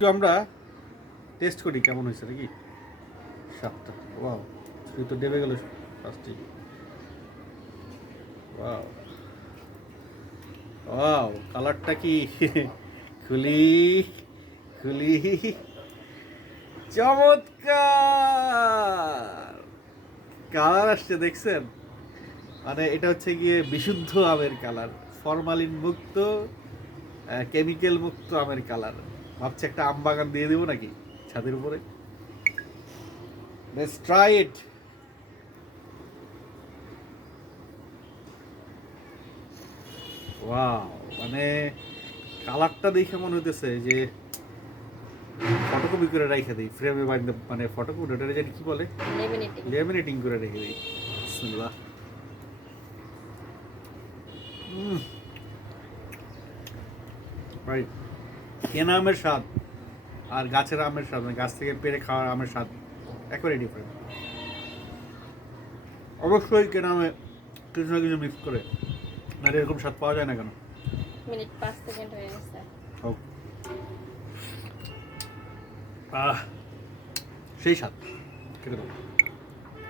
একটু আমরা টেস্ট করি কেমন হয়েছে নাকি স্বাদটা। ওয়াও, তুই তো ডেবে গেল ফার্স্টে। ওয়াও ওয়াও, কালারটা কি খুলি খুলি, চমৎকার কালার আসছে দেখছেন। মানে এটা হচ্ছে গিয়ে বিশুদ্ধ আমের কালার, ফরমালিন মুক্ত, কেমিক্যাল মুক্ত আমের কালার। ভাবছি একটা আম বাগান দিয়ে দেবো নাকি ছাদের উপরে। Let's try it. ওয়াও, মানে কালারটা দেখে মনে হইতেছে যে ফটোকপি করে রেখে দিই ফ্রেমে বাইন্দে, মানে ফটোকপি ওটা জানি কি বলে, লেমিনেটিং করে রেখে দিই। বিসমিল্লাহ। রাইট, কেনা আমের স্বাদ আর গাছের আমের স্বাদ, মানে গাছ থেকে পেড়ে খাওয়ার আমের স্বাদ একেবারে ডিফারেন্ট। অবশ্যই কেনা আমে কিছু না কিছু মিক্স করে, না এরকম স্বাদ পাওয়া যায় না কেন। মিনিট 5 সেকেন্ড হয়ে গেছে। সেই স্বাদ, কেটে দেবো।